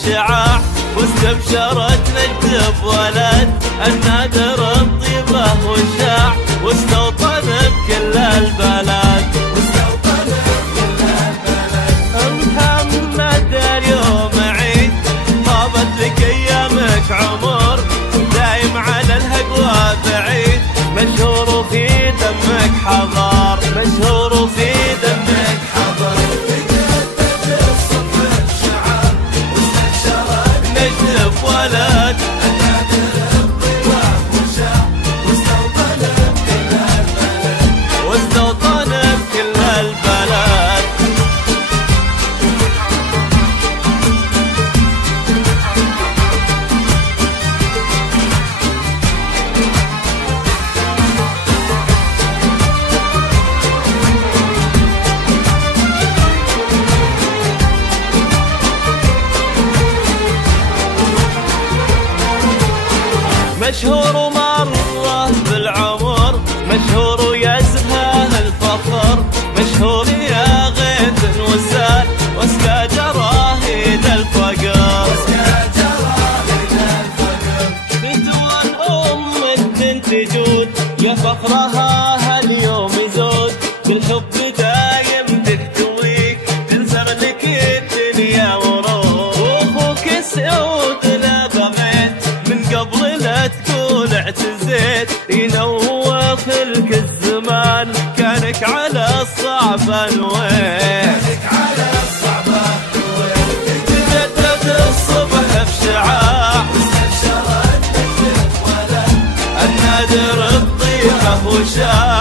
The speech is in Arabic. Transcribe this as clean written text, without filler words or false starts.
بشعاع، واستبشرت نجد بولد النادر الطيبة والشاع، واستوطن بكل البلد. محمد اليوم عيد، طابت لك ايامك عمر، دايم على الهقوى بعيد، مشهور في دمك حضار، مشهور في دمك حضار. نجد بولد واستوطن بكل البلد. مشهور مرة بالعمر، مشهور يزهى الفخر، مشهور يا غيث وسال، واسقى جراهيد الفقر. بتوان الدين تجود، يا فخرها هاليوم يزود، بالحب دايم تحتويك، تنثر لك الدنيا ورود. واخوك سعود لا بغيت من قبل لا تقول اعتزيت، ينوخ لك الزمان كانك على الصعب الوين، تجدد الصبح بشعاع، النادر الطيبة وشاع،